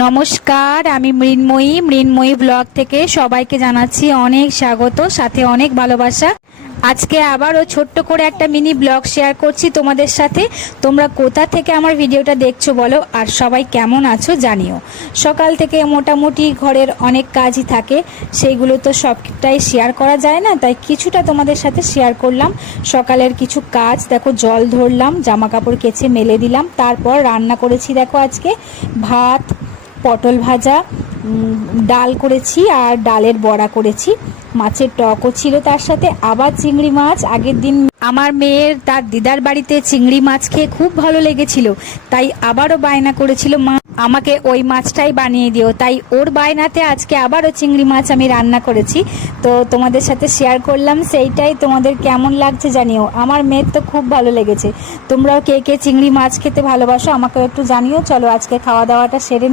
নমস্কার, আমি মৃন্ময়ী ব্লগ থেকে সবাইকে জানাচ্ছি অনেক স্বাগত, সাথে অনেক ভালোবাসা। আজকে আবারও ছোট্ট করে একটা মিনি ব্লগ শেয়ার করছি তোমাদের সাথে। তোমরা কোথা থেকে আমার ভিডিওটা দেখছো বলো, আর সবাই কেমন আছো জানিও। সকাল থেকে মোটামুটি ঘরের অনেক কাজই থাকে, সেইগুলো তো সবটাই শেয়ার করা যায় না, তাই কিছুটা তোমাদের সাথে শেয়ার করলাম। সকালের কিছু কাজ দেখো, জল ধরলাম, জামা কাপড় কেচে মেলে দিলাম, তারপর রান্না করেছি দেখো আজকে ভাত, পটল ভাজা, ডাল করেছি আর ডালের বড়া করেছি, মাছের টকও ছিল তার সাথে, আবার চিংড়ি মাছ। আগের দিন আমার মেয়ের তার দিদার বাড়িতে চিংড়ি মাছ খেয়ে খুব ভালো লেগেছিল, তাই আবারও বায়না করেছিল মা আমাকে ওই মাছটাই বানিয়ে দিও, তাই ওর বায়নাতে আজকে আবারও চিংড়ি মাছ আমি রান্না করেছি। তো তোমাদের সাথে শেয়ার করলাম, সেইটাই তোমাদের কেমন লাগছে জানিও। আমার মেয়ের তো খুব ভালো লেগেছে। তোমরাও কে কে চিংড়ি মাছ খেতে ভালোবাসো আমাকে একটু জানিও। চলো আজকে খাওয়া দাওয়াটা সেরে